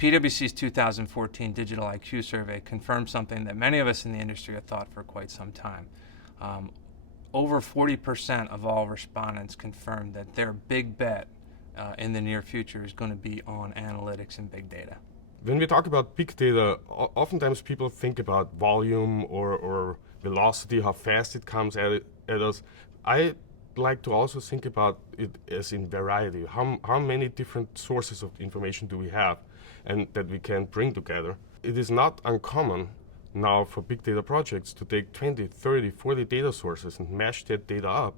PwC's 2014 Digital IQ survey confirmed something that many of us in the industry have thought for quite some time. Over 40% of all respondents confirmed that their big bet in the near future is going to be on analytics and big data. When we talk about big data, oftentimes people think about volume or velocity, how fast it comes at us. I like to also think about it as in variety. How many different sources of information do we have and that we can bring together? It is not uncommon now for big data projects to take 20, 30, 40 data sources and mash that data up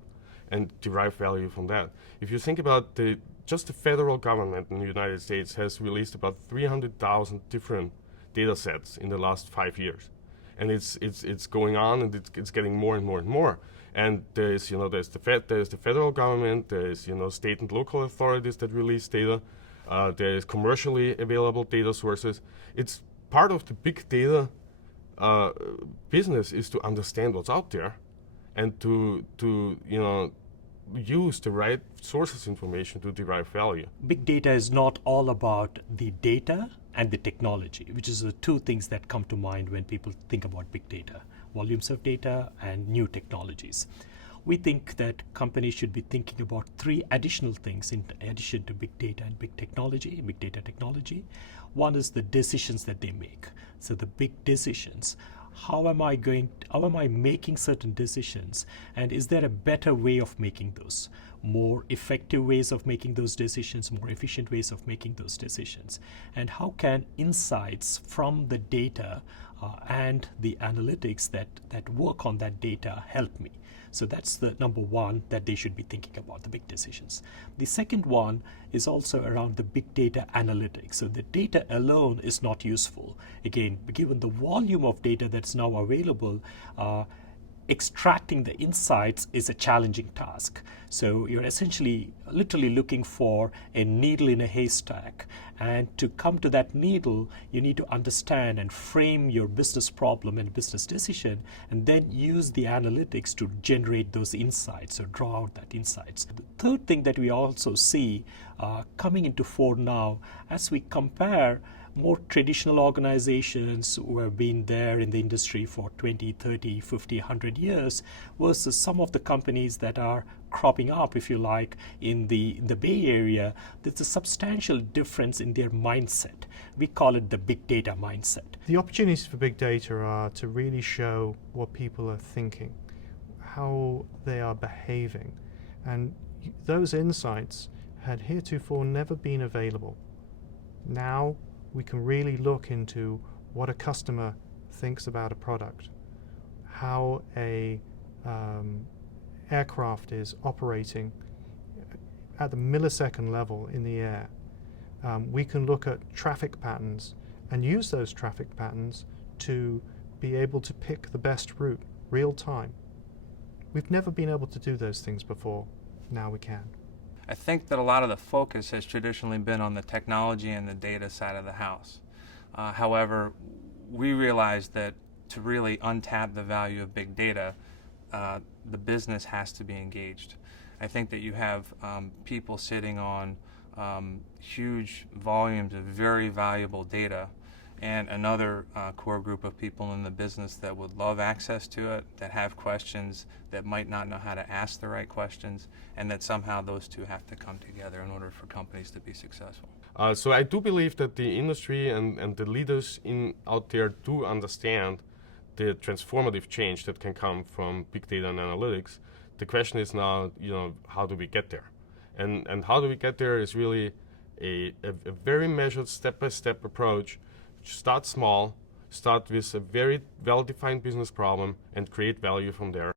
and derive value from that. If you think about just the federal government in the United States has released about 300,000 different data sets in the last 5 years. And it's going on, and it's getting more and more and more. And there's the federal government, there's state and local authorities that release data, there's commercially available data sources. It's part of the big data business is to understand what's out there and to use the right sources information to derive value. Big data is not all about the data and the technology, which is the two things that come to mind when people think about big data: volumes of data and new technologies. We think that companies should be thinking about three additional things in addition to big data and big data technology. One is the decisions that they make. So the big decisions. How am I making certain decisions, and is there a better way of making those? More effective ways of making those decisions, more efficient ways of making those decisions? And how can insights from the data and the analytics that work on that data help me? So that's the number one that they should be thinking about, the big decisions. The second one is also around the big data analytics. So the data alone is not useful. Again, given the volume of data that's now available, extracting the insights is a challenging task. So you're essentially literally looking for a needle in a haystack. And to come to that needle, you need to understand and frame your business problem and business decision, and then use the analytics to generate those insights or draw out that insights. The third thing that we also see coming into fore now, as we compare more traditional organizations who have been there in the industry for 20, 30, 50, 100 years versus some of the companies that are cropping up, if you like, in the Bay Area, there's a substantial difference in their mindset. We call it the big data mindset. The opportunities for big data are to really show what people are thinking, how they are behaving, and those insights had heretofore never been available. Now we can really look into what a customer thinks about a product, how a aircraft is operating at the millisecond level in the air. We can look at traffic patterns and use those traffic patterns to be able to pick the best route real time. We've never been able to do those things before. Now we can. I think that a lot of the focus has traditionally been on the technology and the data side of the house. However, we realize that to really untap the value of big data, the business has to be engaged. I think that you have people sitting on huge volumes of very valuable data, and another core group of people in the business that would love access to it, that have questions, that might not know how to ask the right questions, and that somehow those two have to come together in order for companies to be successful. So I do believe that the industry and the leaders out there do understand the transformative change that can come from big data and analytics. The question is now, how do we get there? And how do we get there is really a very measured step-by-step approach. Start small, start with a very well-defined business problem, and create value from there.